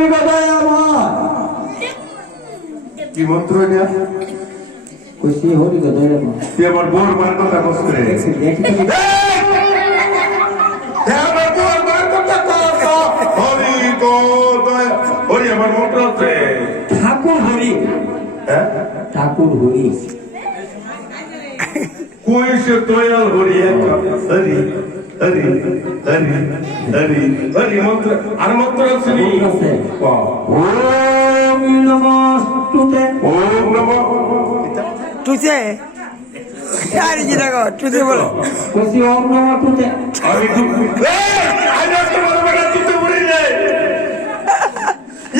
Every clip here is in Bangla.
হরি গদায় আমার কি মন্ত্র এটা? কইছি হরি গদায় আমার তুই আমার বোর মার কথা কষ্ট রে। আমার বোর মার কথা কষ্ট। হরি গদায় হরি আমার মন্ত্র আছে। ঠাকুর হরি হ্যাঁ ঠাকুর হরি कोई से दयाल हो रही है हरि हरि हरि हरि हरि मंत्र और मंत्र सुनी ओम नमस्तुते ओम नमो तुझे यार जी देखो तुझे बोलो कोसी ओम नमस्तुते अभी तू आज तुम्हारा बेटा तुझे बोली जाए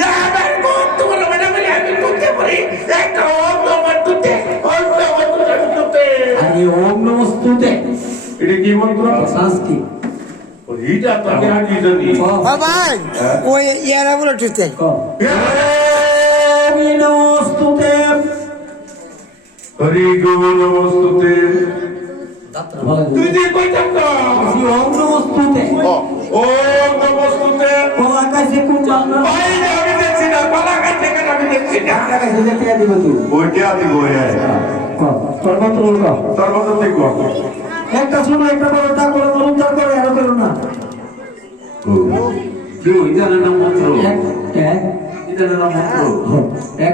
यार मैं को तुम्हारा बेटा बोले अभी तुझे बोली एक ओम नमस्तुते अरे ओम नमस्तुते এটা কি মন্ত্র? संस्कृत এটা তো আমি আগে জানি। भाई वो यार बोलो तुझे ओम नमस्तुते হরি গো নমস্তুতে। তুই যে কইতাম তো कोसी ओम नमस्तुते ওম নমস্তুতে। कोला कैसे कुचाल ना ভাই আমি দেখছি না কলা গাছ থেকে আমি দেখছি না। कैसे देते हैं दिबो तू ওইটা দিব सर्वत्र होगा সর্বদা দেখো। একটা শোনো একটা বড় তা করে মরুন তার করে আর করো না কি ওইটা না মন্ত্র? এক এটা না মন্ত্র। এক